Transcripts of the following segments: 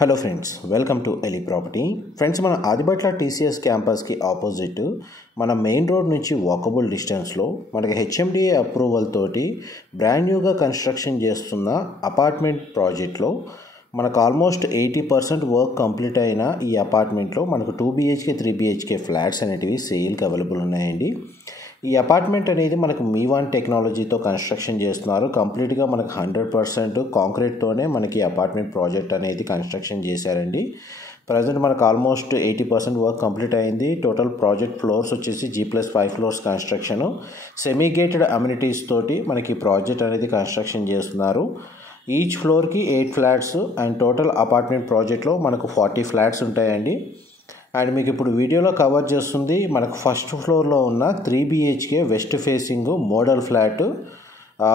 Hello friends, welcome to Eli property. Friends, మన Adibatla TCS క్యాంపస్కి opposite మన మెయిన్ రోడ్ నుంచి వాకబుల్ డిస్టెన్స్లో మనకి హెచ్ఎండిఏ అప్రూవల్ తోటి బ్రాండ్ న్యూగా కన్స్ట్రక్షన్ చేస్తున్న అపార్ట్మెంట్ ప్రాజెక్ట్లో మనకు ఆల్మోస్ట్ 80% వర్క్ కంప్లీట్ అయిన ఈ అపార్ట్మెంట్లో మనకు 2 BHK 3 BHK ఫ్లాట్స్ అనేటివి సేల్కి అవైలబుల్ ఉన్నాయండి. ఈ అపార్ట్మెంట్ అనేది మనకు మీవాన్ టెక్నాలజీతో కన్స్ట్రక్షన్ చేస్తున్నారు. కంప్లీట్గా మనకు 100% కాంక్రీట్తోనే మనకి అపార్ట్మెంట్ ప్రాజెక్ట్ అనేది కన్స్ట్రక్షన్ చేశారండి. ప్రజెంట్ మనకు ఆల్మోస్ట్ 80% వర్క్ కంప్లీట్ అయింది. టోటల్ ప్రాజెక్ట్ ఫ్లోర్స్ వచ్చేసి G+5 floors construction, semi gated amenities తోటి మనకి ప్రాజెక్ట్ అనేది కన్స్ట్రక్షన్ చేస్తున్నారు. ఈచ్ ఫ్లోర్కి 8 ఫ్లాట్స్ అండ్ టోటల్ అపార్ట్మెంట్ ప్రాజెక్ట్లో మనకు 40 ఫ్లాట్స్ ఉంటాయండి. అండ్ మీకు ఇప్పుడు వీడియోలో కవర్ చేస్తుంది మనకు ఫస్ట్ ఫ్లోర్లో ఉన్న 3 BHK west facing model flat.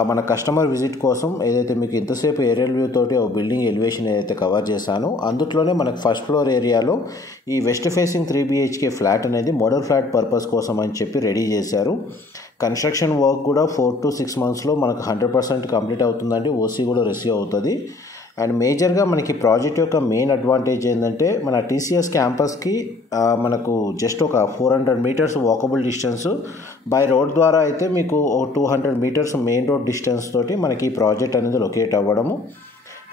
మన కస్టమర్ విజిట్ కోసం ఏదైతే మీకు ఇంతసేపు ఏరియల్ వ్యూ తోటి ఒక బిల్డింగ్ ఎలివేషన్ ఏదైతే కవర్ చేశానో అందులోనే మనకు ఫస్ట్ ఫ్లోర్ ఏరియాలో ఈ వెస్ట్ ఫేసింగ్ 3 BHK ఫ్లాట్ అనేది మోడల్ ఫ్లాట్ పర్పస్ కోసం అని చెప్పి రెడీ చేశారు. కన్స్ట్రక్షన్ వర్క్ కూడా 4 to 6 మంత్స్లో మనకు 100% కంప్లీట్ అవుతుందండి. ఓసీ కూడా రిసీవ్ అవుతుంది. అండ్ మేజర్గా మనకి ప్రాజెక్ట్ యొక్క మెయిన్ అడ్వాంటేజ్ ఏంటంటే మన టీసీఎస్ క్యాంపస్కి మనకు జస్ట్ ఒక 400 meters walkable distance, by road ద్వారా అయితే మీకు 200 మీటర్స్ మెయిన్ రోడ్ డిస్టెన్స్ తోటి మనకి ఈ ప్రాజెక్ట్ అనేది లొకేట్ అవ్వడము.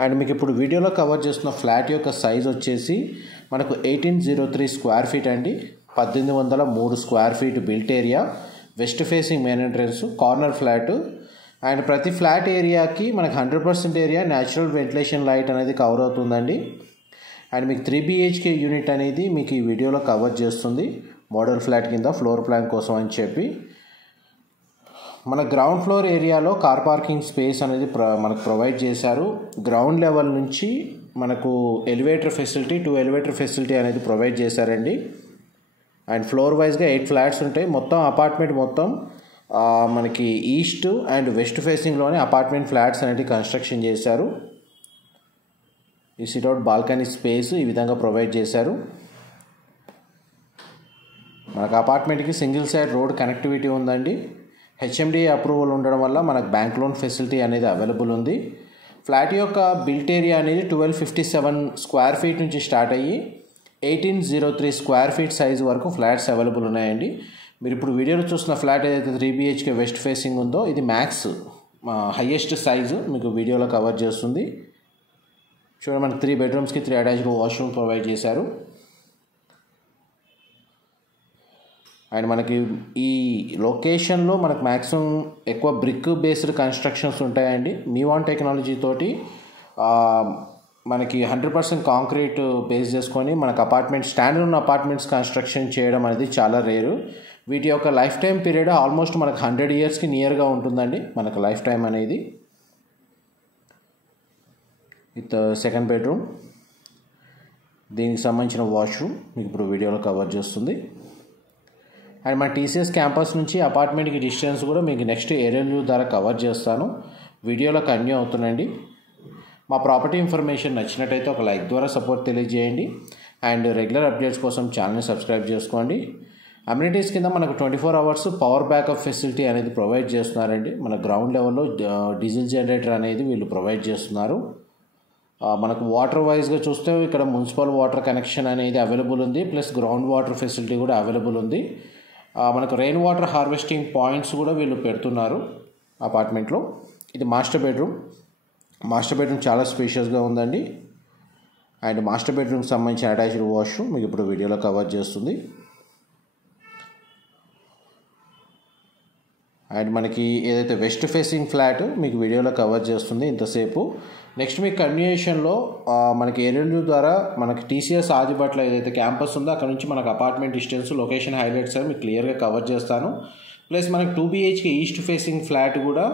అండ్ మీకు ఇప్పుడు వీడియోలో కవర్ చేస్తున్న ఫ్లాట్ యొక్క సైజ్ వచ్చేసి మనకు 1803 స్క్వేర్ ఫీట్ అండి. 1803 square feet built area, west facing main entrance, corner flat. And ప్రతి ఫ్లాట్ ఏరియాకి మనకు 100% ఏరియా న్యాచురల్ వెంటిలేషన్ లైట్ అనేది కవర్ అవుతుందండి. అండ్ మీకు 3 BHK యూనిట్ అనేది మీకు ఈ వీడియోలో కవర్ చేస్తుంది మోడల్ ఫ్లాట్ కింద ఫ్లోర్ ప్లాన్ కోసం అని చెప్పి. మన గ్రౌండ్ ఫ్లోర్ ఏరియాలో కార్ పార్కింగ్ స్పేస్ అనేది మనకు ప్రొవైడ్ చేశారు. గ్రౌండ్ లెవెల్ నుంచి మనకు ఎలివేటర్ ఫెసిలిటీ, 2 ఎలివేటర్ ఫెసిలిటీ అనేది ప్రొవైడ్ చేశారండి. అండ్ ఫ్లోర్ వైజ్గా 8 ఫ్లాట్స్ ఉంటాయి. మొత్తం అపార్ట్మెంట్ మొత్తం మనకి ఈస్ట్ అండ్ వెస్ట్ ఫేసింగ్లోనే అపార్ట్మెంట్ ఫ్లాట్స్ అనేవి కన్స్ట్రక్షన్ చేశారు. ఈ సిట్అవుట్ బాల్కనీ స్పేస్ ఈ విధంగా ప్రొవైడ్ చేశారు. మనకు అపార్ట్మెంట్కి సింగిల్ సైడ్ రోడ్ కనెక్టివిటీ ఉందండి. హెచ్ఎండిఏ అప్రూవల్ ఉండడం వల్ల మనకు బ్యాంక్ లోన్ ఫెసిలిటీ అనేది అవైలబుల్ ఉంది. ఫ్లాట్ యొక్క బిల్ట్ ఏరియా అనేది 1257 స్క్వేర్ ఫీట్ నుంచి స్టార్ట్ అయ్యి 1803 స్క్వేర్ ఫీట్ సైజ్ వరకు ఫ్లాట్స్ అవైలబుల్ ఉన్నాయండి. మీరు ఇప్పుడు వీడియోలో చూస్తున్న ఫ్లాట్ ఏదైతే 3 BHK వెస్ట్ ఫేసింగ్ ఉందో ఇది మ్యాక్స్ హైయెస్ట్ సైజు మీకు వీడియోలో కవర్ చేస్తుంది. చూడండి, మనకి 3 బెడ్రూమ్స్కి 3 అటాచ్డ్ వాష్రూమ్ ప్రొవైడ్ చేశారు. అండ్ మనకి ఈ లొకేషన్లో మనకు మ్యాక్సిమం ఎక్కువ బ్రిక్ బేస్డ్ కన్స్ట్రక్షన్స్ ఉంటాయండి. మీవాన్ టెక్నాలజీ తోటి మనకి 100% కాంక్రీట్ బేస్ చేసుకొని మనకు అపార్ట్మెంట్ స్టాండర్డ్ ఉన్న అపార్ట్మెంట్స్ కన్స్ట్రక్షన్ చేయడం అనేది చాలా రేరు. వీటి యొక్క లైఫ్ టైం పీరియడ్ ఆల్మోస్ట్ మనకు 100 ఇయర్స్కి నియర్గా ఉంటుందండి మనకు లైఫ్ టైం అనేది. విత్ సెకండ్ బెడ్రూమ్, దీనికి సంబంధించిన వాష్రూమ్ మీకు ఇప్పుడు వీడియోలో కవర్ చేస్తుంది. అండ్ మన టీసీఎస్ క్యాంపస్ నుంచి అపార్ట్మెంట్కి డిస్టెన్స్ కూడా మీకు నెక్స్ట్ ఏరియల్ వ్యూ ద్వారా కవర్ చేస్తాను. వీడియోలో కంటిన్యూ అవుతుందండి. మా ప్రాపర్టీ ఇన్ఫర్మేషన్ నచ్చినట్టయితే ఒక లైక్ ద్వారా సపోర్ట్ తెలియజేయండి. అండ్ రెగ్యులర్ అప్డేట్స్ కోసం ఛానల్ని సబ్స్క్రైబ్ చేసుకోండి. అమ్యూనిటీస్ కింద మనకు 24 hours పవర్ బ్యాకప్ ఫెసిలిటీ అనేది ప్రొవైడ్ చేస్తున్నారండి. మన గ్రౌండ్ లెవెల్లో డీజిల్ జనరేటర్ అనేది వీళ్ళు ప్రొవైడ్ చేస్తున్నారు. మనకు వాటర్ వైజ్గా చూస్తే ఇక్కడ మున్సిపల్ వాటర్ కనెక్షన్ అనేది అవైలబుల్ ఉంది, ప్లస్ గ్రౌండ్ వాటర్ ఫెసిలిటీ కూడా అవైలబుల్ ఉంది. మనకు రెయిన్ వాటర్ హార్వెస్టింగ్ పాయింట్స్ కూడా వీళ్ళు పెడుతున్నారు అపార్ట్మెంట్లో. ఇది మాస్టర్ బెడ్రూమ్. మాస్టర్ బెడ్రూమ్ చాలా స్పేషియస్గా ఉందండి. అండ్ మాస్టర్ బెడ్రూమ్కి సంబంధించిన అటాచ్డ్ వాష్రూమ్ మీకు ఇప్పుడు వీడియోలో కవర్ చేస్తుంది. అండ్ మనకి ఏదైతే వెస్ట్ ఫేసింగ్ ఫ్లాట్ మీకు వీడియోలో కవర్ చేస్తుంది ఇంతసేపు. నెక్స్ట్ మీకు కంటిన్యూషన్లో మనకి ఏరియల్ వ్యూ ద్వారా మనకి టీసీఎస్ ఆదిబట్ల ఏదైతే క్యాంపస్ ఉందో అక్కడ నుంచి మనకు అపార్ట్మెంట్ డిస్టెన్స్, లొకేషన్ హైలైట్స్ అని మీకు క్లియర్గా కవర్ చేస్తాను. ప్లస్ మనకి 2 BHK ఈస్ట్ ఫేసింగ్ ఫ్లాట్ కూడా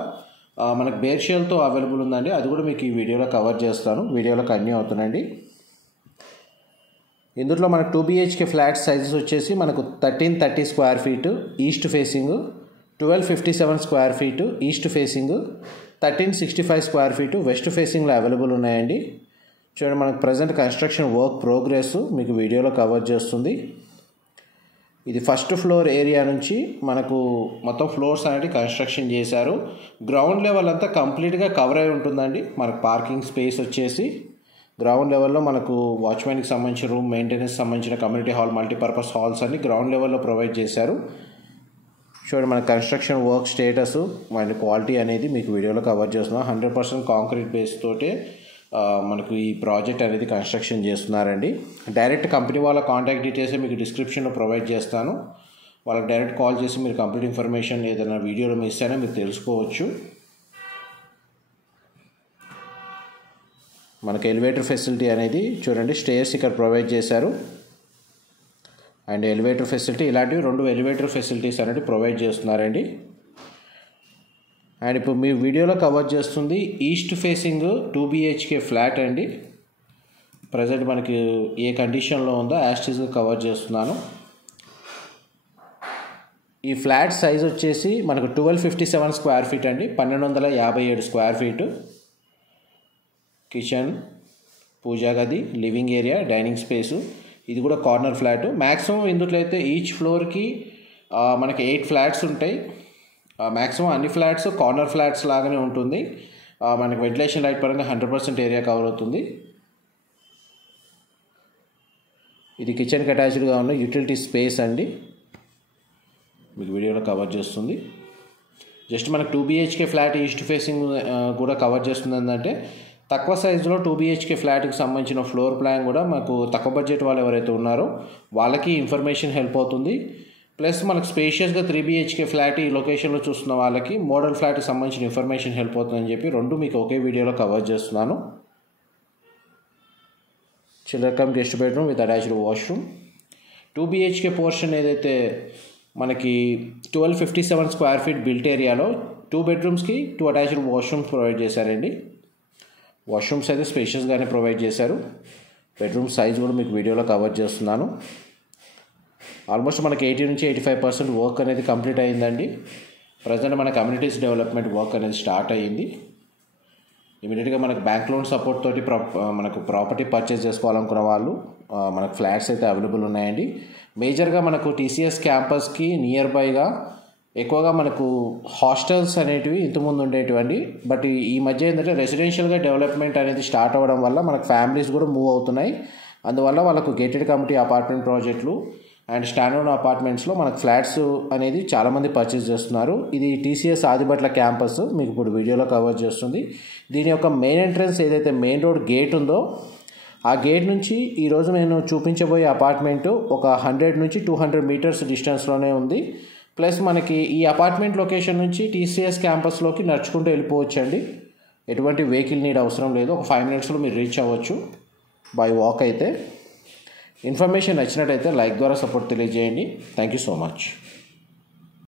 మనకు బేర్షియల్తో అవైలబుల్ ఉందండి. అది కూడా మీకు ఈ వీడియోలో కవర్ చేస్తాను. వీడియోలో కంటిన్యూ అవుతుందండి. ఇందులో మనకు 2 BHK ఫ్లాట్ సైజెస్ వచ్చేసి మనకు 1330 square feet east facing, 1257 square feet east facing, 1365 square feet west ఫేసింగ్లో అవైలబుల్ ఉన్నాయండి. చూడండి, మనకు ప్రజెంట్ కన్స్ట్రక్షన్ వర్క్ ప్రోగ్రెస్ మీకు వీడియోలో కవర్ చేస్తుంది. ఇది ఫస్ట్ ఫ్లోర్ ఏరియా నుంచి మనకు మొత్తం ఫ్లోర్స్ అనేది కన్స్ట్రక్షన్ చేశారు. గ్రౌండ్ లెవెల్ అంతా కంప్లీట్గా కవర్ అయి ఉంటుందండి. మనకు పార్కింగ్ స్పేస్ వచ్చేసి గ్రౌండ్ లెవెల్లో మనకు వాచ్మెన్కి సంబంధించిన రూమ్, మెయింటెనెన్స్ సంబంధించిన కమ్యూనిటీ హాల్, మల్టీపర్పస్ హాల్స్ అన్ని గ్రౌండ్ లెవెల్లో ప్రొవైడ్ చేశారు. చూడండి మన construction work status and quality అనేది మీకు వీడియోలో కవర్ చేస్తున్నాం. 100% కాంక్రీట్ బేస్ తోటే మనకు ఈ ప్రాజెక్ట్ అనేది కన్స్ట్రక్షన్ చేస్తున్నారండి. డైరెక్ట్ కంపెనీ వాళ్ళ కాంటాక్ట్ డీటెయిల్స్ మీకు డిస్క్రిప్షన్లో ప్రొవైడ్ చేస్తాను. వాళ్ళకి డైరెక్ట్ కాల్ చేసి మీరు కంప్లీట్ ఇన్ఫర్మేషన్ ఏదైనా వీడియోలో మిస్ అయినా మీరు తెలుసుకోవచ్చు. మనకు ఎలివేటర్ ఫెసిలిటీ అనేది చూడండి, స్టేర్స్ ఇక్కడ ప్రొవైడ్ చేశారు. అండ్ ఎలివేటర్ ఫెసిలిటీ ఇలాంటివి 2 ఎలివేటర్ ఫెసిలిటీస్ అనేది ప్రొవైడ్ చేస్తున్నారండి. అండ్ ఇప్పుడు మీ వీడియోలో కవర్ చేస్తుంది ఈస్ట్ ఫేసింగ్ 2 BHK ఫ్లాట్ అండి. ప్రజెంట్ మనకి ఏ కండిషన్లో ఉందో యాస్టీస్గా కవర్ చేస్తున్నాను. ఈ ఫ్లాట్ సైజ్ వచ్చేసి మనకు 1257 స్క్వేర్ ఫీట్ అండి, 1257 స్క్వేర్ ఫీటు. కిచెన్, పూజా గది, లివింగ్ ఏరియా, డైనింగ్ స్పేసు. ఇది కూడా కార్నర్ ఫ్లాట్. మ్యాక్సిమం ఇందులో అయితే ఈచ్ ఫ్లోర్కి మనకి 8 ఫ్లాట్స్ ఉంటాయి. మ్యాక్సిమం అన్ని ఫ్లాట్స్ కార్నర్ ఫ్లాట్స్ లాగానే ఉంటుంది. మనకి వెంటిలేషన్ లైట్ పరంగా 100% ఏరియా కవర్ అవుతుంది. ఇది కిచెన్కి అటాచ్డ్గా ఉన్న యూటిలిటీ స్పేస్ అండి, మీకు వీడియోలో కవర్ చేస్తుంది. జస్ట్ మనకు 2 BHK ఫ్లాట్ ఈస్ట్ ఫేసింగ్ కూడా కవర్ చేస్తుంది. ఏంటంటే తక్కువ సైజులో 2 BHK ఫ్లాట్కి సంబంధించిన ఫ్లోర్ ప్లాన్ కూడా మనకు తక్కువ బడ్జెట్ వాళ్ళు ఎవరైతే ఉన్నారో వాళ్ళకి ఇన్ఫర్మేషన్ హెల్ప్ అవుతుంది. ప్లస్ మనకు స్పేషియస్గా 3 BHK ఫ్లాట్ ఈ లొకేషన్లో చూస్తున్న వాళ్ళకి మోడల్ ఫ్లాట్కి సంబంధించిన ఇన్ఫర్మేషన్ హెల్ప్ అవుతుందని చెప్పి 2 మీకు ఒకే వీడియోలో కవర్ చేస్తున్నాను. Children come guest bedroom with attached washroom. 2 BHK portion ఏదైతే మనకి 1257 స్క్వేర్ ఫీట్ బిల్ట్ ఏరియాలో 2 బెడ్రూమ్స్కి 2 అటాచ్డ్ వాష్రూమ్స్ ప్రొవైడ్ చేశారండి. వాష్రూమ్స్ అయితే స్పేషియస్గానే ప్రొవైడ్ చేశారు. బెడ్రూమ్ సైజ్ కూడా మీకు వీడియోలో కవర్ చేస్తున్నాను. ఆల్మోస్ట్ మనకి 80 నుంచి 85% వర్క్ అనేది కంప్లీట్ అయ్యిందండి. ప్రజెంట్ మన కమ్యూనిటీస్ డెవలప్మెంట్ వర్క్ అనేది స్టార్ట్ అయ్యింది. ఇమీడియట్గా మనకు బ్యాంక్ లోన్ సపోర్ట్ తోటి మనకు ప్రాపర్టీ పర్చేస్ చేసుకోవాలనుకున్న వాళ్ళు మనకు ఫ్లాట్స్ అయితే అవైలబుల్ ఉన్నాయండి. మేజర్గా మనకు TCS క్యాంపస్కి నియర్ బైగా ఎక్కువగా మనకు హాస్టల్స్ అనేటివి ఇంతకుముందు ఉండేటివండి. బట్ ఈ మధ్య ఏంటంటే రెసిడెన్షియల్గా డెవలప్మెంట్ అనేది స్టార్ట్ అవ్వడం వల్ల మనకు ఫ్యామిలీస్ కూడా మూవ్ అవుతున్నాయి. అందువల్ల వాళ్ళకు గేటెడ్ కమ్యూనిటీ అపార్ట్మెంట్ ప్రాజెక్టులు అండ్ స్టాండర్డ్ అపార్ట్మెంట్స్లో మనకు ఫ్లాట్స్ అనేది చాలామంది పర్చేస్ చేస్తున్నారు. ఇది TCS ఆదిబట్ల క్యాంపస్ మీకు ఇప్పుడు వీడియోలో కవర్ చేస్తుంది. దీని యొక్క మెయిన్ ఎంట్రన్స్ ఏదైతే మెయిన్ రోడ్ గేట్ ఉందో ఆ గేట్ నుంచి ఈరోజు నేను చూపించబోయే అపార్ట్మెంటు ఒక 100 నుంచి 200 మీటర్స్ డిస్టెన్స్లోనే ఉంది. ప్లస్ మనకి ఈ అపార్ట్మెంట్ లొకేషన్ నుంచి TCS క్యాంపస్లోకి నడుచుకుంటూ వెళ్ళిపోవచ్చండి. ఎటువంటి వెహికల్ నీడ్ అవసరం లేదు. ఒక 5 మినిట్స్లో మీరు రీచ్ అవ్వచ్చు బై వాక్ అయితే. ఇన్ఫర్మేషన్ నచ్చినట్టయితే లైక్ ద్వారా సపోర్ట్ తెలియజేయండి. Thank you so much.